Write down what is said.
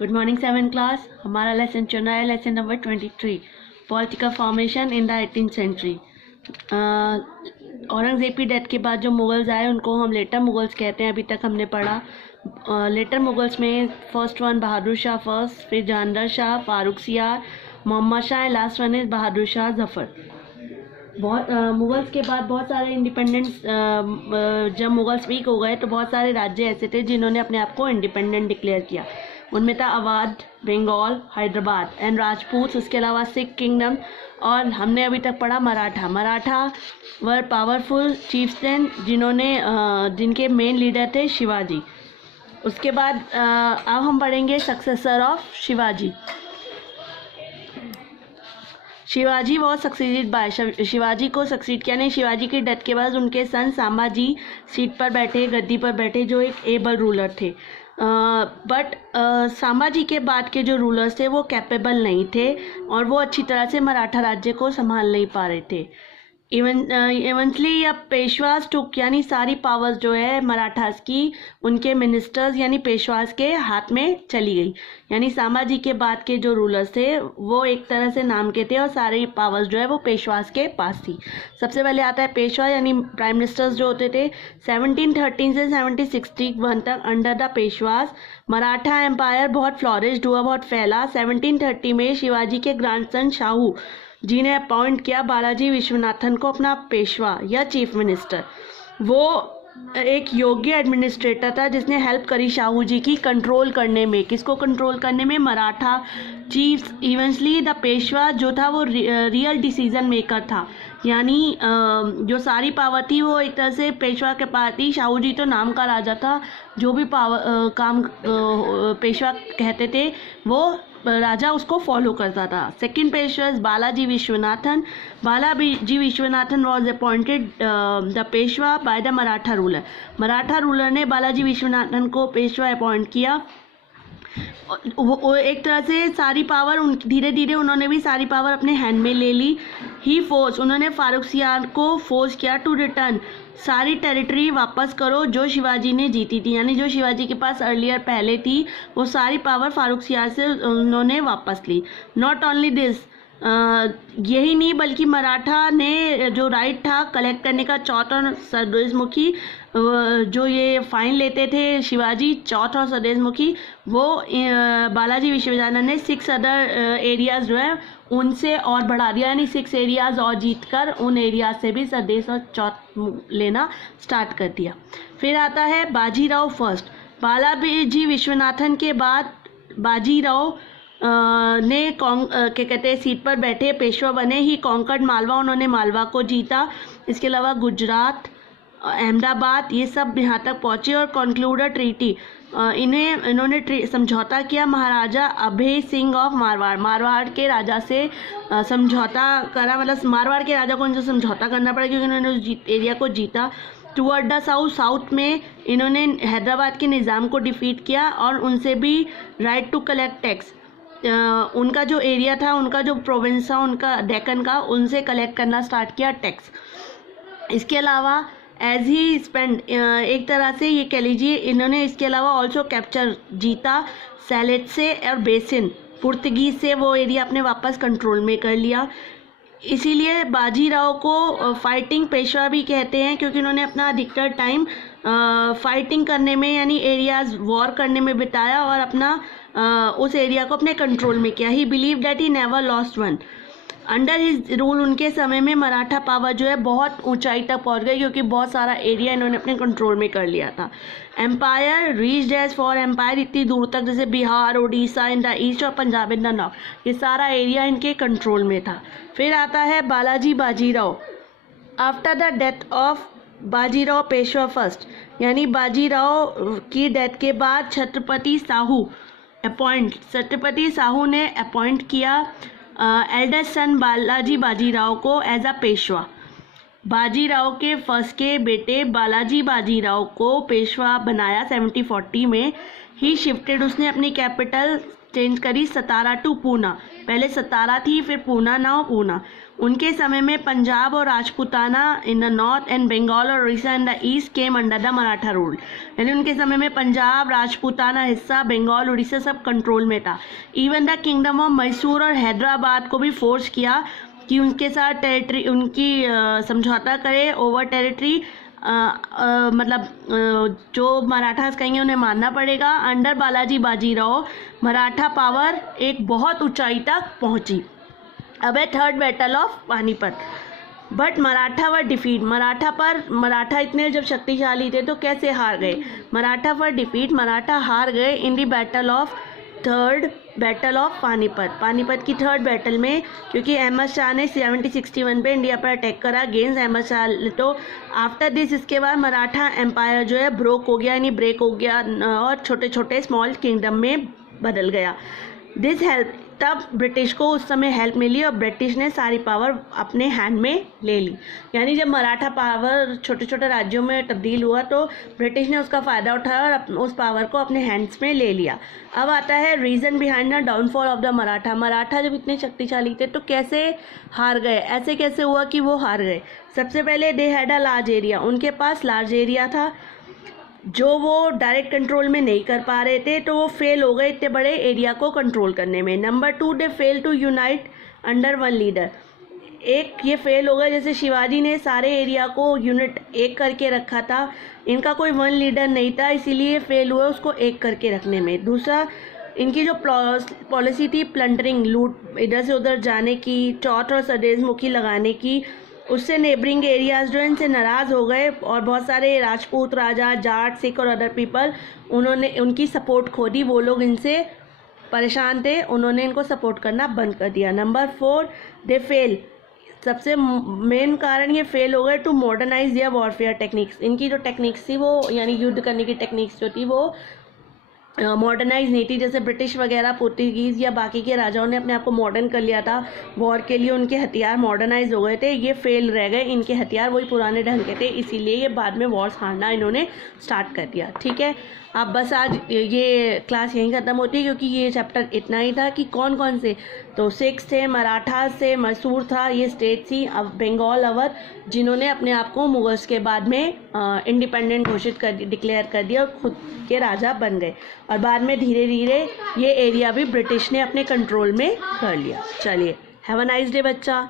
Good morning 7th class. हमारा lesson चुना है lesson number 23, political formation in the 18th century. Aurangzeb की death के बाद जो मुगल्स आए उनको हम लेटर मुगल्स कहते हैं। अभी तक हमने पढ़ा लेटर मुगल्स में first one Bahadur Shah first, फिर Jahangir Shah, Farrukh Siyar, Mohammad Shah, last one is Bahadur Shah Zafar. बहुत मुगल्स के बाद बहुत सारे इंडिपेंडेंस, जब मुगल्स वीक हो गए तो बहुत सारे राज्य ऐसे थे जिन्होंने अपने आप को इंडिपेंडेंट डिक्लेयर किया। उनमें था अवध, बंगाल, हैदराबाद एंड राजपूत। उसके अलावा सिख किंगडम, और हमने अभी तक पढ़ा मराठा वर पावरफुल चीफ्समैन जिनके मेन लीडर थे शिवाजी। उसके बाद अब हम पढ़ेंगे successor of Shivaji. Shivaji was succeeded by, Shivaji को सक्सीड किया नहीं। शिवाजी की डेथ के बाद उनके सन संभाजी सीट पर बैठे, गद्दी पर बैठे, जो एक एबल रूलर थे। बट संभाजी के बाद के जो रूलर्स थे वो कैपेबल नहीं थे और वो अच्छी तरह से मराठा राज्य को संभाल नहीं पा रहे थे। इवेंटली अब पेशवास टुक, यानी सारी पावर्स जो है मराठास की उनके मिनिस्टर्स यानी पेशवास के हाथ में चली गई। यानी संभाजी के बाद के जो रूलर्स थे वो एक तरह से नाम के थे और सारी पावर्स जो है वो पेशवास के पास थी। सबसे पहले आता है पेशवा, यानी प्राइम मिनिस्टर्स जो होते थे। 1713 से 1761 तक under the Peshwas Maratha empire बहुत फ्लॉरिश्ड हुआ, बहुत फैला। 1730 में शिवाजी के ग्रैंडसन शाहू जी ने अपॉइंट किया बालाजी विश्वनाथन को अपना पेशवा या चीफ मिनिस्टर। वो एक योग्य एडमिनिस्ट्रेटर था जिसने हेल्प करी शाहू जी की कंट्रोल करने में। किसको कंट्रोल करने में? Maratha chiefs. Eventually the Peshwa जो था वो रियल डिसीजन मेकर था, यानी जो सारी पावर थी वो एक तरह से पेशवा के पास थी। शाहू जी तो नाम का राजा था, जो भी काम पेशवा कहते थे वो राजा उसको फॉलो करता था। Second Peshwa Balaji Vishwanathan. Balaji Vishwanathan was appointed the Peshwa by the Maratha ruler. Maratha ruler ने बालाजी विश्वनाथन को पेशवा अपॉइंट किया। वो एक तरह से सारी पावर धीरे धीरे उन्होंने भी सारी पावर अपने हैंड में ले ली। ही फोर्स, उन्होंने फारूक सियार को फोर्स किया टू रिटर्न, सारी टेरिटरी वापस करो जो शिवाजी ने जीती थी, यानी जो शिवाजी के पास अर्लियर पहले थी वो सारी पावर फारूक सियार से उन्होंने वापस ली। नॉट ओनली दिस, यही नहीं बल्कि मराठा ने जो राइट था कलेक्ट करने का चौथ और सदेशमुखी, जो ये फाइन लेते थे शिवाजी चौथ और सदेशमुखी, वो बालाजी विश्वनाथन ने 6 अदर एरियाज जो है उनसे और बढ़ा दिया, यानी 6 एरियाज और जीतकर उन एरियाज से भी सदेश और चौथ लेना स्टार्ट कर दिया। फिर आता है बाजीराव फर्स्ट। बालाजी विश्वनाथन के बाद बाजीराव ने क्या कहते हैं सीट पर बैठे, पेशवा बने। ही कॉन्कर्ड मालवा, उन्होंने मालवा को जीता। इसके अलावा गुजरात, अहमदाबाद, ये सब यहाँ तक पहुँचे और कंक्लूडेड ट्रीटी, इन्होंने समझौता किया महाराजा अभय सिंह ऑफ मारवाड़, मारवाड़ के राजा से समझौता करा। मतलब मारवाड़ के राजा को उनसे समझौता करना पड़ा क्योंकि उन्होंने उस एरिया को जीता। टूवर्ड द साउथ में इन्होंने हैदराबाद के निज़ाम को डिफीट किया और उनसे भी राइट टू कलेक्ट टैक्स, उनका जो एरिया था, उनका जो प्रोविंस था उनका डेक्कन का, उनसे कलेक्ट करना स्टार्ट किया टैक्स। इसके अलावा एज ही स्पेंड, एक तरह से ये कह लीजिए इन्होंने इसके अलावा ऑल्सो कैप्चर जीता सैलेट से और बेसिन, पुर्तगीज से वो एरिया अपने वापस कंट्रोल में कर लिया। इसीलिए बाजीराव को फाइटिंग पेशवा भी कहते हैं क्योंकि उन्होंने अपना अधिकतर टाइम फाइटिंग करने में यानी एरियाज वॉर करने में बिताया और अपना उस एरिया को अपने कंट्रोल में किया। ही believe that he never lost one. Under his rule उनके समय में मराठा पावर जो है बहुत ऊंचाई तक पहुंच गई क्योंकि बहुत सारा एरिया इन्होंने अपने कंट्रोल में कर लिया था। Empire reached as far empire, इतनी दूर तक जैसे Bihar, Orissa in the east और पंजाब इन द नॉर्थ, ये सारा एरिया इनके कंट्रोल में था। फिर आता है Balaji Bajirao. After the death of Bajirao Peshwa first, यानी बाजीराव की डेथ के बाद छत्रपति साहू ने अपॉइंट किया एल्डर सन बालाजी बाजीराव को एज अ पेशवा। बाजीराव के फर्स्ट के बेटे बालाजी बाजीराव को पेशवा बनाया 1740 में। ही शिफ्टेड, उसने अपनी कैपिटल चेंज करी सतारा टू पूना। पहले सतारा थी, फिर पूना, नाउ पूना। उनके समय में पंजाब और Rajputana in the north and Bengal और Orissa in the east came under the Maratha rule. यानी उनके समय में पंजाब, राजपूताना हिस्सा, बंगाल, उड़ीसा सब कंट्रोल में था। Even the kingdom of Mysore और हैदराबाद को भी फोर्स किया कि उनके साथ टेरिटरी, उनकी समझौता करे ओवर टेरिटरी। जो मराठास कहेंगे उन्हें मानना पड़ेगा। अंडर बालाजी बाजीराव मराठा पावर एक बहुत ऊंचाई तक पहुंची। अब है third battle of Panipat. But Maratha were defeat, Maratha इतने जब शक्तिशाली थे तो कैसे हार गए? मराठा वर डिफीट, मराठा हार गए in the third battle of Panipat. Panipat की थर्ड बैटल में, क्योंकि अहमद शाह ने 1761 पे इंडिया पर अटैक करा अगेंस्ट अहमद शाह। तो आफ्टर दिस, इसके बाद मराठा एम्पायर जो है ब्रेक हो गया और छोटे छोटे स्मॉल किंगडम में बदल गया। दिस हेल्प, तब ब्रिटिश को उस समय हेल्प मिली और ब्रिटिश ने सारी पावर अपने हैंड में ले ली। यानी जब मराठा पावर छोटे छोटे राज्यों में तब्दील हुआ तो ब्रिटिश ने उसका फ़ायदा उठाया और उस पावर को अपने हैंड्स में ले लिया। अब आता है reason behind the downfall of the Maratha. Maratha जब इतने शक्तिशाली थे तो कैसे हार गए? ऐसे कैसे हुआ कि वो हार गए? सबसे पहले they had a large area, उनके पास लार्ज एरिया था जो वो डायरेक्ट कंट्रोल में नहीं कर पा रहे थे, तो वो फेल हो गए इतने बड़े एरिया को कंट्रोल करने में। Number 2, they fail to unite under one leader. एक ये फेल हो गया, जैसे शिवाजी ने सारे एरिया को यूनिट एक करके रखा था, इनका कोई वन लीडर नहीं था, इसीलिए फेल हुआ उसको एक करके रखने में। दूसरा, इनकी जो पॉलिसी थी प्लंडरिंग, लूट, इधर से उधर जाने की, चौथ और सदेशमुखी लगाने की, उससे नेबरिंग एरियाज जो इनसे नाराज़ हो गए और बहुत सारे राजपूत राजा, जाट, सिख और अदर पीपल, उन्होंने उनकी सपोर्ट खो दी। वो लोग इनसे परेशान थे, उन्होंने इनको सपोर्ट करना बंद कर दिया। नंबर 4, दे फेल, सबसे मेन कारण ये फेल हो गए to modernise their warfare techniques. इनकी जो टेक्निक्स थी वो, यानी युद्ध करने की टेक्निक्स जो थी वो मॉडर्नाइज नहीं थी। जैसे ब्रिटिश वगैरह, पोर्तुगीज़ या बाकी के राजाओं ने अपने आप को मॉडर्न कर लिया था वॉर के लिए, उनके हथियार मॉडर्नाइज हो गए थे, ये फेल रह गए, इनके हथियार वही पुराने ढंग के थे, इसीलिए ये बाद में वॉर्स हारना इन्होंने स्टार्ट कर दिया। ठीक है, अब बस आज ये क्लास यहीं ख़त्म होती है, क्योंकि ये चैप्टर इतना ही था कि कौन कौन से, तो सिक्स थे, मराठा से, मैसूर था, ये स्टेट थी, अब बंगाल, अवध, जिन्होंने अपने आप को मुगल्स के बाद में इंडिपेंडेंट घोषित कर डिक्लेयर कर दिया और खुद के राजा बन गए। और बाद में धीरे धीरे ये एरिया भी ब्रिटिश ने अपने कंट्रोल में कर लिया। चलिए, हैव अ नाइस डे बच्चा।